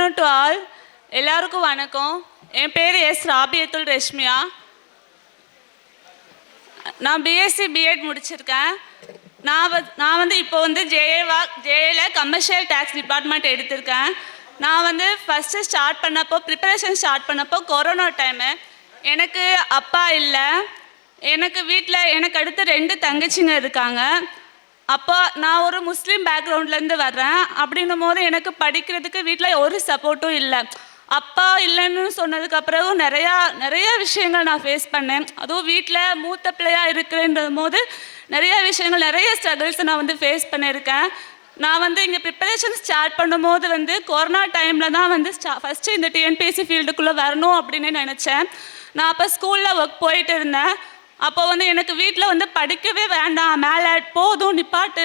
Afternoon to all. எல்லாருக்கும் வணக்கம். என் பேர் எஸ் ராபியத்துல் ரெஷ்மியா. நான் பிஎஸ்சி பிஎட் முடிச்சிருக்கேன். நான் வந்து இப்போ வந்து ஜேஏல கமர்ஷியல் டேக்ஸ் டிபார்ட்மெண்ட் எடுத்திருக்கேன். நான் வந்து ஃபஸ்ட்டு ப்ரிப்பரேஷன் ஸ்டார்ட் பண்ணப்போ கொரோனா டைமு. எனக்கு அப்பா இல்லை. எனக்கு வீட்டில் எனக்கு அடுத்து 2 தங்கச்சிங்க இருக்காங்க. அப்போ நான் ஒரு முஸ்லீம் பேக்ரவுண்ட்லேருந்து வர்றேன். அப்படின்னும் போது எனக்கு படிக்கிறதுக்கு வீட்டில் ஒரு சப்போர்ட்டும் இல்லை. அப்பா இல்லைன்னு சொன்னதுக்கப்புறம் நிறையா விஷயங்கள் நான் ஃபேஸ் பண்ணேன். அதுவும் வீட்டில் மூத்த பிள்ளையாக இருக்கிறன்ற போது நிறைய ஸ்ட்ரகிள்ஸை நான் வந்து ஃபேஸ் பண்ணியிருக்கேன். நான் வந்து இங்கே ப்ரிப்பரேஷன் ஸ்டார்ட் பண்ணும்போது வந்து கொரோனா டைமில் தான் வந்து ஃபஸ்ட்டு இந்த டிஎன்பிஎஸ்சி ஃபீல்டுக்குள்ளே வரணும் அப்படின்னு நினச்சேன். நான் அப்போ ஸ்கூலில் ஒர்க் போயிட்டு இருந்தேன். அப்போ வந்து எனக்கு வீட்டில் வந்து படிக்கவே வேண்டாம், மேலே போதும் நிப்பாட்டு,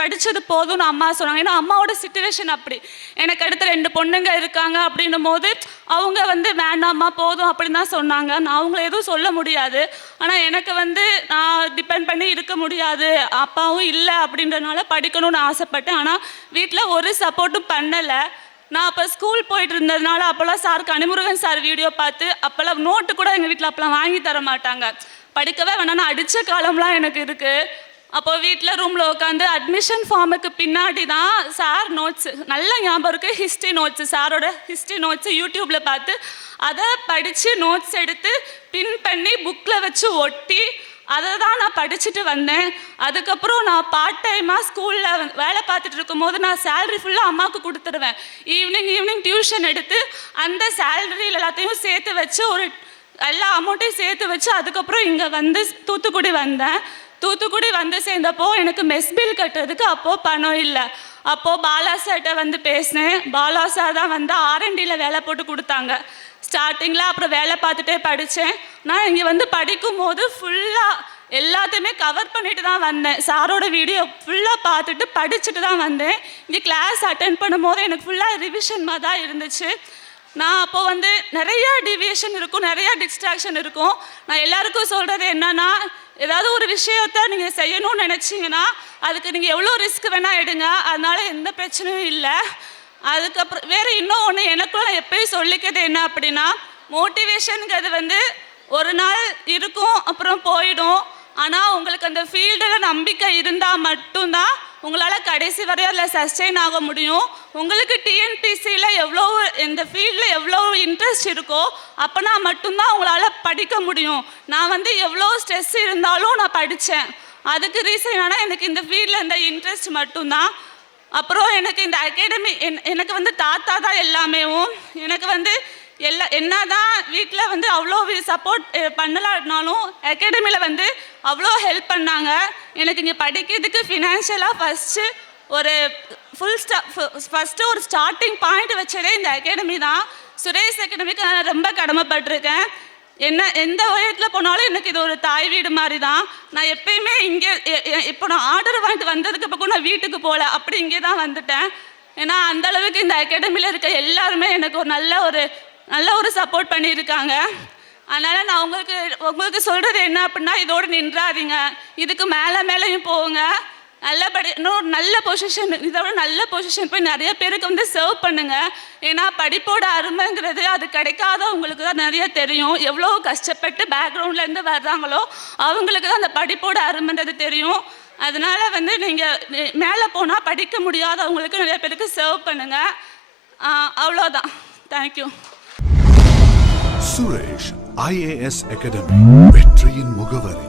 படித்தது போதும்னு அம்மா சொன்னாங்க. ஏன்னா அம்மாவோட சிச்சுவேஷன் அப்படி. எனக்கு அடுத்து 2 பொண்ணுங்க இருக்காங்க. அப்படின்னும் போது அவங்க வந்து வேண்டாம்மா போதும் அப்படின்னு தான் சொன்னாங்க. நான் அவங்கள எதுவும் சொல்ல முடியாது. ஆனால் எனக்கு வந்து நான் டிபெண்ட் பண்ணி இருக்க முடியாது, அப்பாவும் இல்லை அப்படின்றனால படிக்கணும்னு ஆசைப்பட்டேன். ஆனால் வீட்டில் ஒரு சப்போர்ட்டும் பண்ணலை. நான் அப்போ ஸ்கூல் போயிட்டு இருந்ததுனால அப்போல்லாம் சார் கனிமுருகன் சார் வீடியோ பார்த்து அப்போல்லாம் நோட்டு கூட எங்கள் வீட்டில் அப்போல்லாம் வாங்கி தர மாட்டாங்க. படிக்கவே வேணாம்னு அடித்த காலம்லாம் எனக்கு இருக்குது. அப்போ வீட்டில் ரூமில் உட்காந்து அட்மிஷன் ஃபார்முக்கு பின்னாடி தான் சார் நோட்ஸு நல்ல ஞாபகம் இருக்குது. ஹிஸ்ட்ரி நோட்ஸு, சாரோட ஹிஸ்ட்ரி நோட்ஸு யூடியூப்பில் பார்த்து அதை படித்து நோட்ஸ் எடுத்து பின் பண்ணி புக்கில் வச்சு ஒட்டி அதை தான் நான் படிச்சுட்டு வந்தேன். அதுக்கப்புறம் நான் பார்ட் டைமாக ஸ்கூலில் வேலை பார்த்துட்டு இருக்கும்போது நான் சேலரி ஃபுல்லாக அம்மாவுக்கு கொடுத்துருவேன். ஈவினிங் டியூஷன் எடுத்து அந்த சேலரியில் எல்லாத்தையும் சேர்த்து வச்சு எல்லா அமௌண்ட்டையும் சேர்த்து வச்சு அதுக்கப்புறம் இங்கே வந்து தூத்துக்குடி வந்தேன். தூத்துக்குடி வந்து சேர்ந்தப்போ எனக்கு மெஸ் பில் கட்டுறதுக்கு அப்போது பணம் இல்லை. அப்போது பாலா சார்கிட்ட வந்து பேசினேன். பாலா சார் தான் வந்து ஆர்என்டியில் வேலை போட்டு கொடுத்தாங்க ஸ்டார்டிங்கில். அப்புறம் வேலை பார்த்துட்டே படித்தேன். நான் இங்கே வந்து படிக்கும் போது ஃபுல்லாக எல்லாத்தையுமே கவர் பண்ணிட்டு தான் வந்தேன். சாரோட வீடியோ ஃபுல்லாக பார்த்துட்டு படிச்சுட்டு தான் வந்தேன். இங்கே கிளாஸ் அட்டென்ட் பண்ணும்போது எனக்கு ஃபுல்லாக ரிவிஷன் மாதிரி தான் இருந்துச்சு. நான் அப்போ வந்து நிறையா டிவியேஷன் இருக்கும், நிறையா டிஸ்ட்ராக்ஷன் இருக்கும். நான் எல்லாருக்கும் சொல்கிறது என்னன்னா, ஏதாவது ஒரு விஷயத்த நீங்கள் செய்யணும்னு நினச்சிங்கன்னா அதுக்கு நீங்கள் எவ்வளோ ரிஸ்க் வேணால் எடுங்க, அதனால எந்த பிரச்சனையும் இல்லை. அதுக்கப்புறம் வேறு இன்னொன்று எனக்குள்ள நான் எப்பயும் சொல்லிக்கிறது என்ன அப்படின்னா, மோட்டிவேஷனுங்கிறது வந்து ஒரு நாள் இருக்கும் அப்புறம் போயிடும். ஆனால் உங்களுக்கு அந்த ஃபீல்டில் நம்பிக்கை இருந்தால் மட்டும்தான் உங்களால் கடைசி வரையும் அதில் சஸ்டெயின் ஆக முடியும். உங்களுக்கு டிஎன்பிசியில் இந்த ஃபீல்டில் எவ்வளோ இன்ட்ரெஸ்ட் இருக்கோ அப்போனா மட்டும்தான் உங்களால் படிக்க முடியும். நான் வந்து எவ்வளோ ஸ்ட்ரெஸ் இருந்தாலும் நான் படித்தேன். அதுக்கு ரீசன் என்னன்னா எனக்கு இந்த ஃபீல்டில் இந்த இன்ட்ரெஸ்ட் மட்டும்தான். அப்புறம் எனக்கு இந்த அகாடமி எனக்கு வந்து தாத்தா தான் எல்லாமேவும். எனக்கு வந்து என்ன தான் வீட்டில் வந்து அவ்வளோ சப்போர்ட் பண்ணலான்னாலும் அகாடமியில் வந்து அவ்வளோ ஹெல்ப் பண்ணாங்க. எனக்கு இங்கே படிக்கிறதுக்கு ஃபினான்ஷியலாக ஃபஸ்ட்டு ஒரு ஸ்டார்டிங் பாயிண்ட் வச்சதே இந்த அகாடமி தான். சுரேஷ் அகாடமிக்கு நான் ரொம்ப கடமைப்பட்டிருக்கேன். எந்த உயரத்தில் போனாலும் எனக்கு இது ஒரு தாய் வீடு மாதிரி தான். நான் எப்பயுமே இங்கே இப்போ நான் ஆர்டர் வாங்கிட்டு வந்ததுக்கு பக்கம் நான் வீட்டுக்கு போகல, அப்படி இங்கே தான் வந்துட்டேன். ஏன்னா அந்தளவுக்கு இந்த அகாடமியில் இருக்க எல்லாருமே எனக்கு ஒரு நல்ல ஒரு சப்போர்ட் பண்ணியிருக்காங்க. அதனால் நான் உங்களுக்கு சொல்கிறது என்ன அப்படின்னா, இதோடு நின்றாதீங்க, இதுக்கு மேலேயும் போங்க. இன்னும் நல்ல பொசிஷன், இதோட நல்ல பொசிஷன் போய் நிறைய பேருக்கு வந்து சர்வ் பண்ணுங்கள். ஏன்னா படிப்போட அருமைங்கிறது அது கிடைக்காதவங்களுக்கு தான் நிறைய தெரியும். எவ்வளோ கஷ்டப்பட்டு பேக்ரவுண்ட்லேருந்து வர்றாங்களோ அவங்களுக்கு தான் அந்த படிப்போட அருமைன்றது தெரியும். அதனால் வந்து நீங்கள் மேலே போனால் படிக்க முடியாதவங்களுக்கு நிறைய பேருக்கு சர்வ் பண்ணுங்கள். அவ்வளோதான். தேங்க்யூ. சுரேஷ் IAS அகாடமி, வெற்றியின் முகவரி.